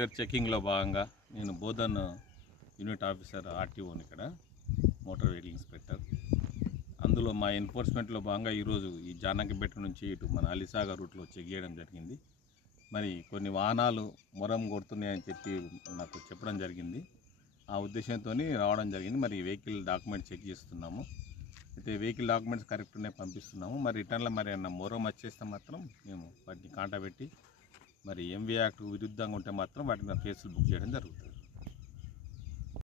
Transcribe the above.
Regular చెకింగ్లో భాగంగా నేను Bodhan unit officer ఆర్టీఓని ఇక్కడ మోటార్ వెహికల్ ఇన్స్పెక్టర్. అందులో మా ఎన్ఫోర్స్మెంట్లో భాగంగా ఈరోజు ఈ జానకిపేట నుంచి ఇటు మన అలీసాగర్ రూట్లో చెక్ చేయడం జరిగింది. మరి కొన్ని వాహనాలు మొరం కొడుతున్నాయని చెప్పి నాకు చెప్పడం జరిగింది. ఆ ఉద్దేశంతో రావడం జరిగింది. మరి వెహికల్ డాక్యుమెంట్ చెక్ చేస్తున్నాము. అయితే వెహికల్ డాక్యుమెంట్స్ కరెక్ట్ ఉన్నాయి పంపిస్తున్నాము. మరి రిటర్న్లో మరి ఏమన్నా మొరం వచ్చేస్తే మాత్రం మేము వాటిని కాంటా పెట్టి మరి ఎంవీ యాక్ట్ విరుద్ధంగా ఉంటే మాత్రం వాటి మీద కేసులు బుక్ చేయడం జరుగుతుంది.